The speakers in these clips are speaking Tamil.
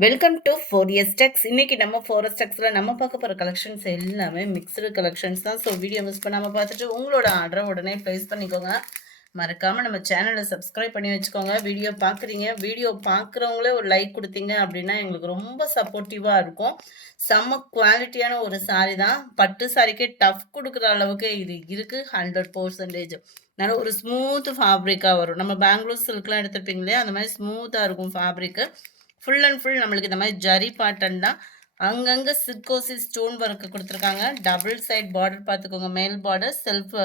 Welcome to 4S Techs. இன்னைக்கு நம்ம 4S Techsல நம்ம பார்க்க போகிற கலெக்ஷன்ஸ் எல்லாமே மிக்சடு கலெக்ஷன்ஸ் தான். ஸோ வீடியோ மிஸ் பண்ணாமல் பார்த்துட்டு உங்களோட ஆர்டரை உடனே ப்ளேஸ் பண்ணிக்கோங்க. மறக்காமல் நம்ம சேனலை சப்ஸ்கிரைப் பண்ணி வச்சுக்கோங்க. வீடியோ பார்க்குறீங்க, வீடியோ பார்க்குறவங்களே ஒரு லைக் கொடுத்தீங்க அப்படின்னா எங்களுக்கு ரொம்ப சப்போர்ட்டிவாக இருக்கும். செம்ம குவாலிட்டியான ஒரு சாரீ தான். பட்டு சாரிக்கே டஃப் கொடுக்குற அளவுக்கு இது இருக்குது. 100%. நல்ல ஒரு ஸ்மூத் ஃபேப்ரிக்காக வரும். நம்ம பெங்களூர் சில்க்லாம் எடுத்துருப்பீங்க இல்லையா, அந்த மாதிரி ஸ்மூத்தாக இருக்கும் ஃபேப்ரிக்கு. ஃபுல் அண்ட் ஃபுல் நம்மளுக்கு இந்த மாதிரி ஜரி பாட்டன் தான். அங்கங்கே சிர்கோசி ஸ்டோன் ஒர்க்கு கொடுத்துருக்காங்க. டபுள் சைட் பார்டர் பார்த்துக்கோங்க. மேல் பார்டர் செல்ஃப்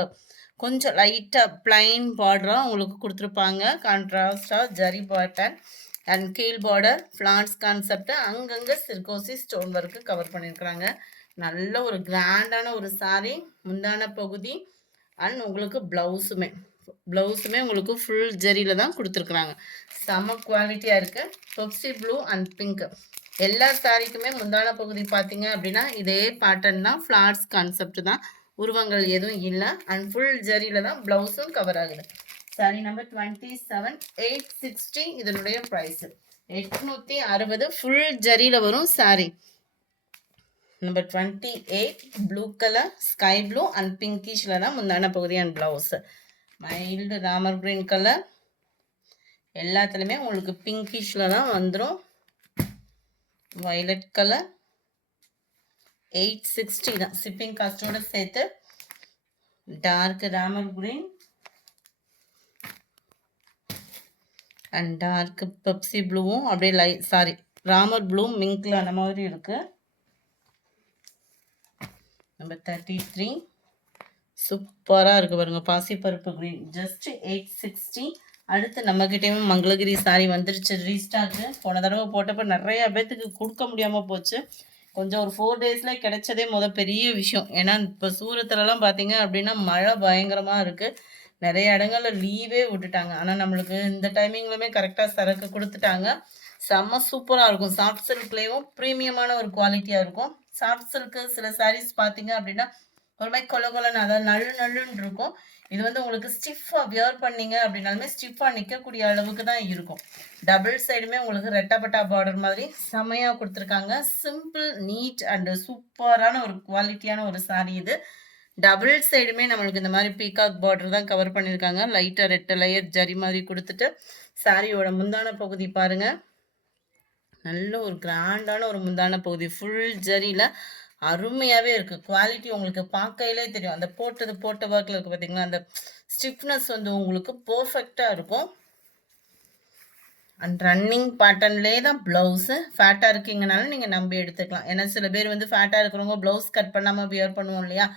கொஞ்சம் லைட்டாக பிளைன் பார்டராக உங்களுக்கு கொடுத்துருப்பாங்க. கான்ட்ராஸ்டாக ஜரி பாட்டன் அண்ட் கீழ் பார்டர் ஃப்ளான்ஸ் கான்செப்ட். அங்கங்கே சிர்கோசி ஸ்டோன் ஒர்க்கு கவர் பண்ணியிருக்கிறாங்க. நல்ல ஒரு கிராண்டான ஒரு சாரீ. முந்தான பகுதி அண்ட் உங்களுக்கு ப்ளவுஸுமே உங்களுக்கு ஃபுல் ஜரியில் தான் கொடுத்துருக்குறாங்க. செம்ம குவாலிட்டியாக இருக்குது. பெப்சி ப்ளூ அண்ட் பிங்க் எல்லா சாரீக்குமே முந்தான பகுதி பார்த்தீங்க அப்படின்னா இதே பேட்டர்ன் தான். ஃப்ளார்ஸ் கான்செப்ட் தான், உருவங்கள் எதுவும் இல்லை. அண்ட் ஃபுல் ஜரியில் தான் ப்ளவுஸும் கவர் ஆகுது. சாரி நம்பர் 27 860. இதனுடைய ப்ரைஸு 860. ஃபுல் ஜரியில் வரும் sari. Number 28 blue colour, sky blue and பிங்கிஷில் தான் முந்தான பகுதி and blouse. Mild Ramar green colour. எல்லாத்துலேயுமே உங்களுக்கு பிங்கிஷில் தான் வந்துடும். வயலட் கலர் 860 தான் ஷிப்பிங் காஸ்ட்டோடு சேர்த்து. Dark Ramar green and dark Pepsi ப்ளூவும் அப்படியே ராமர் ப்ளூ மிங்க்ல அந்த மாதிரி இருக்குது. நம்பர் 33 சூப்பராக இருக்குது பாருங்கள். பாசிப்பருப்பு க்ரீன் ஜஸ்ட் 860. அடுத்து நம்மக்கிட்டேயும் மங்களகிரி சாரீ வந்துருச்சு ரீஸ்டாக்கு. போன தடவை போட்டப்போ நிறையா பேர்த்துக்கு கொடுக்க முடியாமல் போச்சு. கொஞ்சம் ஒரு 4 டேஸில் கிடைச்சதே பெரிய விஷயம். ஏன்னா இப்போ சூரத்துலலாம் பார்த்தீங்க அப்படின்னா மழை பயங்கரமாக இருக்குது. நிறைய இடங்களில் லீவே விட்டுட்டாங்க. ஆனால் நம்மளுக்கு இந்த டைமிங்லுமே கரெக்டாக சரக்கு கொடுத்துட்டாங்க. செம்ம சூப்பராக இருக்கும். சாஃப்ட் சில்க்லேயும் ப்ரீமியமான ஒரு குவாலிட்டியாக இருக்கும். சாஃப்ட் சில்க்கு சில சாரீஸ் பார்த்தீங்க அப்படின்னா ஒரு மாதிரி கொலன்னு அதாவது நல்லுன்னு இருக்கும். இது உங்களுக்கு ஸ்டிஃபாக வியர் பண்ணீங்க அப்படின்னாலுமே ஸ்டிஃபாக நிற்கக்கூடிய அளவுக்கு தான் இருக்கும். டபுள் சைடுமே உங்களுக்கு ரெட்டப்பட்டா பார்டர் மாதிரி செமையாக கொடுத்துருக்காங்க. சிம்பிள் நீட் அண்ட் சூப்பரான ஒரு குவாலிட்டியான ஒரு சாரீ இது. டபுள் சைடுமே நம்மளுக்கு இந்த மாதிரி பீகாக் பார்டர் தான் கவர் பண்ணியிருக்காங்க. லைட்டாக 2 லேயர் ஜரி மாதிரி கொடுத்துட்டு சாரியோட முந்தான பகுதி பாருங்கள். நல்ல ஒரு கிராண்டான ஒரு முந்தான பகுதி ஃபுல் ஜரியில் அருமையாகவே இருக்குது. குவாலிட்டி உங்களுக்கு பார்க்கையிலே தெரியும். அந்த போட்ட ஒர்க்கில் இருக்குது பார்த்தீங்களா, அந்த ஸ்டிஃப்னஸ் உங்களுக்கு பர்ஃபெக்டாக இருக்கும். அண்ட் ரன்னிங் பேட்டர்ன்லேயே தான் ப்ளவுஸு. ஃபேட்டாக இருக்கீங்கனாலும் நீங்கள் நம்பி எடுத்துக்கலாம். ஏன்னா சில பேர் ஃபேட்டாக இருக்கிறவங்க ப்ளவுஸ் கட் பண்ணாமல் வியர் பண்ணுவோம் இல்லையா,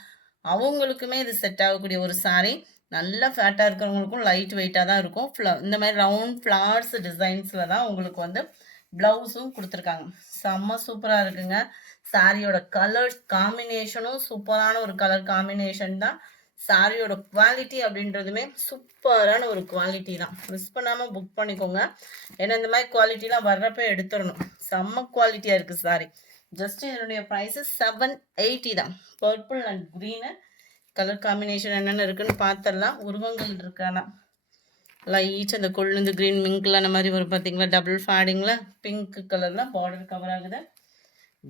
அவங்களுக்குமே இது செட் ஆகக்கூடிய ஒரு சாரீ. நல்லா ஃபேட்டாக இருக்கிறவங்களுக்கும் லைட் வெயிட்டாக தான் இருக்கும். இந்த மாதிரி ரவுண்ட் ஃப்ளார்ஸ் டிசைன்ஸில் தான் உங்களுக்கு ப்ளவுஸும் கொடுத்துருக்காங்க. செம்ம சூப்பராக இருக்குங்க. சாரியோட கலர் காம்பினேஷனும் சூப்பரான ஒரு கலர் காம்பினேஷன் தான். சாரியோட குவாலிட்டி அப்படின்றதுமே சூப்பரான ஒரு குவாலிட்டி தான். மிஸ் பண்ணாமல் புக் பண்ணிக்கோங்க. ஏன்னா இந்த மாதிரி குவாலிட்டிலாம் வர்றப்ப எடுத்துடணும். செம்ம குவாலிட்டியாக இருக்குது சாரி. ஜஸ்ட் இதனுடைய ப்ரைஸு 780 தான். Purple and green colour combination என்னென்ன இருக்குன்னு பார்த்துடலாம். உருவங்கள் இருக்கானா லைட் அந்த கொள்ளுந்து க்ரீன் மிங்க்ல அந்த மாதிரி வரும் பார்த்தீங்களா, டபுள் ஃபேடிங்கில் பிங்க் கலரில் பார்டர் கவர் ஆகுது.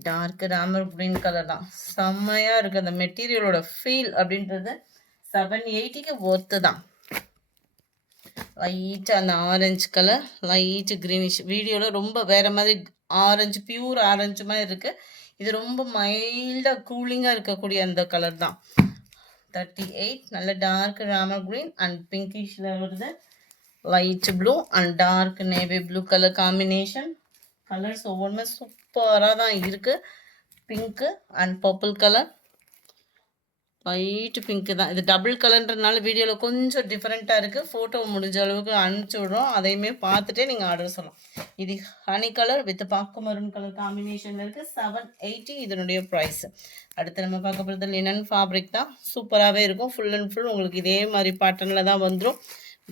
டார்க் ராமர் க்ரீன் கலர் தான். செம்மையாக இருக்குது. அந்த மெட்டீரியலோட ஃபீல் அப்படின்றது 780க்கு ஒர்த்து தான். லைட் அந்த ஆரஞ்சு கலர், லைட் க்ரீனிஷ். வீடியோவில் ரொம்ப வேறு மாதிரி ஆரஞ்சு, பியூர் ஆரஞ்சு மாதிரி இருக்குது. இது ரொம்ப மைல்டாக கூலிங்காக இருக்கக்கூடிய அந்த கலர் தான். 38 நல்ல டார்க் ராமர் க்ரீன் அண்ட் பிங்கிஷில் வருது. Light blue and dark navy blue colour combination. Colours ஒவ்வொன்றுமே சூப்பராக தான் இருக்குது. Pink and purple colour, light pink தான். இது டபுள் கலர்ன்றதுனால வீடியோவில் கொஞ்சம் டிஃப்ரெண்ட்டாக இருக்குது. ஃபோட்டோ முடிஞ்ச அளவுக்கு அனுப்பிச்சி விட்றோம். அதையுமே பார்த்துட்டே நீங்கள் ஆர்டர் சொல்லலாம். இது ஹனி கலர் வித் பாக்கு மரூன் கலர் காம்பினேஷனில் இருக்குது. 780 இதனுடைய ப்ரைஸ். அடுத்து நம்ம பார்க்க போகிறது லினன் ஃபேப்ரிக் தான். சூப்பராகவே இருக்கும். ஃபுல் அண்ட் ஃபுல் உங்களுக்கு இதே மாதிரி பேட்டர்னில் தான் வந்துடும்.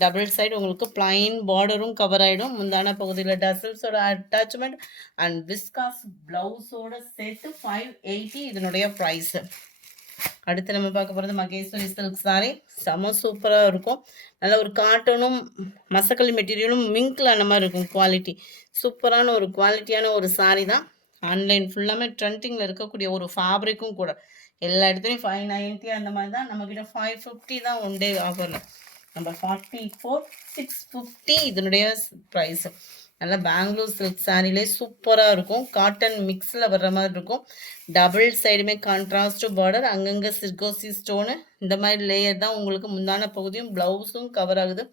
டபுள் சைடு உங்களுக்கு பிளைன் பார்டரும் கவர் ஆகிடும். முந்தான பகுதியில் டசல்ஸோட அட்டாச்மெண்ட் அண்ட் விஸ்காஸ் ப்ளவுஸோட சேர்த்து 580 இதனுடைய ப்ரைஸு. அடுத்து நம்ம பார்க்க போகிறது மகேஸ்வரி சில்க் சாரி. செம சூப்பராக இருக்கும். நல்ல ஒரு காட்டனும் மசக்கலி மெட்டீரியலும் மிங்க்ல அந்த மாதிரி இருக்கும். குவாலிட்டி சூப்பரான ஒரு குவாலிட்டியான ஒரு சாரி தான். ஆன்லைன் ஃபுல்லாமே ட்ரெண்டிங்கில் இருக்கக்கூடிய ஒரு ஃபேப்ரிக்கும் கூட. எல்லா இடத்துலையும் 590 அந்த மாதிரி தான். நம்மக்கிட்ட 550 தான் ஒன் டே ஆஃபரில். நம்பர் 44 650 இதனுடைய ப்ரைஸு. நல்லா பெங்களூர் சில்க் சாரிலே சூப்பராக இருக்கும். காட்டன் மிக்ஸில் வர்ற மாதிரி இருக்கும். டபுள் சைடுமே கான்ட்ராஸ்ட் பார்டர், அங்கங்கே சிர்கோசி ஸ்டோனு, இந்த மாதிரி லேயர் தான் உங்களுக்கு முந்தான பகுதியும் ப்ளவுஸும் கவர் ஆகுது.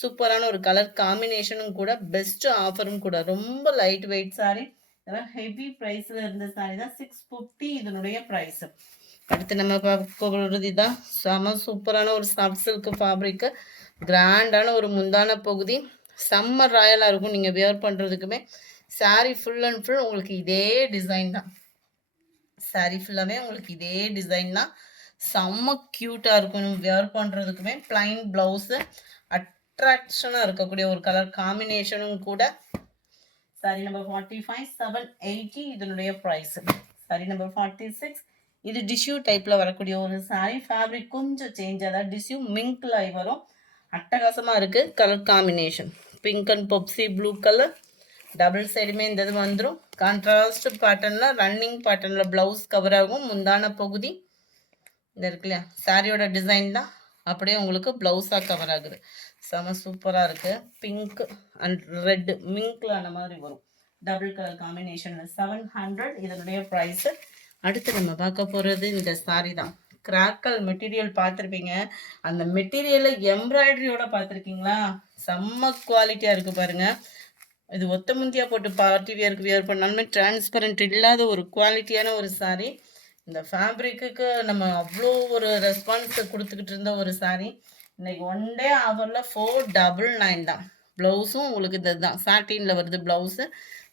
சூப்பரான ஒரு கலர் காம்பினேஷனும் கூட, பெஸ்ட்டு ஆஃபரும் கூட. ரொம்ப லைட் வெயிட் சாரி. இதெல்லாம் ஹெவி ப்ரைஸில் இருந்த சாரி தான். 650 இதனுடைய ப்ரைஸு. அடுத்து நம்ம பார்க்க தான் செம சூப்பரான ஒரு சாஃப்ட் சில்க் ஃபேப்ரிக்கு. கிராண்டான ஒரு முந்தான பகுதி செம்ம ராயலாக இருக்கும். நீங்கள் வியர் பண்ணுறதுக்குமே சாரீ ஃபுல் அண்ட் ஃபுல் உங்களுக்கு இதே டிசைன் தான். சாரீ ஃபுல்லாகவே உங்களுக்கு இதே டிசைன் தான். செம்ம க்யூட்டாக இருக்கும் வியர் பண்ணுறதுக்குமே. ப்ளைன் ப்ளவுஸு, அட்ராக்ஷனாக இருக்கக்கூடிய ஒரு கலர் காம்பினேஷனும் கூட. சாரி நம்பர் 45 780 இதனுடைய ப்ரைஸு. சாரி நம்பர் 46 இது டிஷ்யூ டைப்பில் வரக்கூடிய ஒரு சாரி. ஃபேப்ரிக் கொஞ்சம் சேஞ்ச், அதாவது டிஷ்யூ மிங்க்ல வரும். அட்டகாசமாக இருக்குது. Colour combination pink and Pepsi blue colour. Double சைடுமே இந்த இது வந்துடும். கான்ட்ராஸ்ட் பேட்டர்னில் ரன்னிங் பேட்டர்னில் ப்ளவுஸ் கவர் ஆகும். முந்தான பகுதி இந்த இருக்கு இல்லையா, சாரியோட டிசைன் தான் அப்படியே உங்களுக்கு ப்ளவுஸாக கவர் ஆகுது. செம சூப்பராக இருக்குது. பிங்க் அண்ட் ரெட்டு மிங்க்ல அந்த மாதிரி வரும். டபுள் கலர் காம்பினேஷனில் 700 இதனுடைய ப்ரைஸு. அடுத்து நம்ம பார்க்க போகிறது இந்த சாரி தான். கிராக்கல் மெட்டீரியல் பார்த்துருப்பீங்க. அந்த மெட்டீரியலில் எம்ப்ராய்டரியோட பார்த்துருக்கீங்களா? செம்ம குவாலிட்டியாக இருக்குது பாருங்கள். இது ஒத்த முந்தியாக போட்டு பார்ட்டி வியருக்கு வியர் பண்ணாலுமே டிரான்ஸ்பரண்ட் இல்லாத ஒரு குவாலிட்டியான ஒரு சாரி. இந்த ஃபேப்ரிக்கு நம்ம அவ்வளோ ஒரு ரெஸ்பான்ஸ் கொடுத்துக்கிட்டு இருந்த ஒரு சாரி. இன்னைக்கு ஒன் டே ஆஃபரில் 499 தான். ப்ளவுஸும் உங்களுக்கு இது தான் சாட்டினில் வருது ப்ளவுஸு.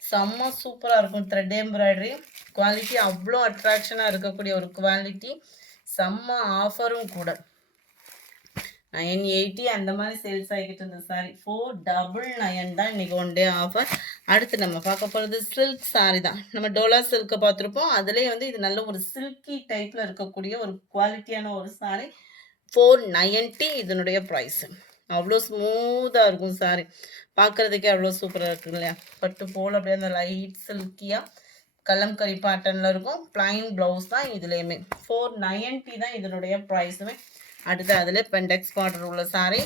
செம்ம சூப்பராக இருக்கும். த்ரெட் எம்ப்ராய்டரி குவாலிட்டி அவ்வளோ அட்ராக்ஷனாக இருக்கக்கூடிய ஒரு குவாலிட்டி. செம்ம ஆஃபரும் கூட. 980 அந்த மாதிரி சேல்ஸ் ஆகிக்கிட்டு இருந்த சாரி 499 தான் இன்றைக்கி ஒன் டே ஆஃபர். அடுத்து நம்ம பார்க்க போகிறது சில்க் சாரி தான். நம்ம டோலா சில்க்கை பார்த்துருப்போம். அதுலேயே வந்து இது நல்ல ஒரு சில்கி டைப்பில் இருக்கக்கூடிய ஒரு குவாலிட்டியான ஒரு சாரி. 490 இதனுடைய ப்ரைஸு. அவ்வளோ ஸ்மூத்தாக இருக்கும் சாரி. பார்க்குறதுக்கே அவ்வளோ சூப்பராக இருக்குது இல்லையா? பட்டு போல் அப்படியே அந்த லைட் சில்கியாக கலம்கரி பேட்டர்னில் இருக்கும். ப்ளைன் ப்ளவுஸ் தான் இதுலேயுமே. 490 தான் இதனுடைய ப்ரைஸுமே. அடுத்து அதில் பெண்டெக்ஸ் பார்டர் உள்ள சாரி.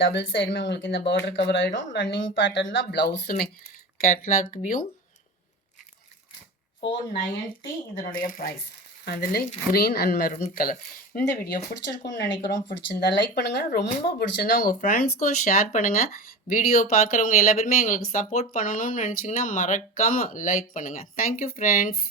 டபுள் சைடுமே உங்களுக்கு இந்த பார்டர் கவர் ஆகிடும். ரன்னிங் பேட்டர்ன் தான் ப்ளவுஸுமே. Catalogue view. 490 இதனுடைய ப்ரைஸ். அதில் க்ரீன் அண்ட் மெரூன் கலர். இந்த வீடியோ பிடிச்சிருக்கும்னு நினைக்கிறோம். பிடிச்சிருந்தா லைக் பண்ணுங்கள். ரொம்ப பிடிச்சிருந்தா உங்கள் ஃப்ரெண்ட்ஸ்க்கும் ஷேர் பண்ணுங்கள். வீடியோ பார்க்குறவங்க எல்லா பேருமே எங்களுக்கு சப்போர்ட் பண்ணணும்னு நினச்சிங்கன்னா மறக்காமல் லைக் பண்ணுங்கள். Thank you friends.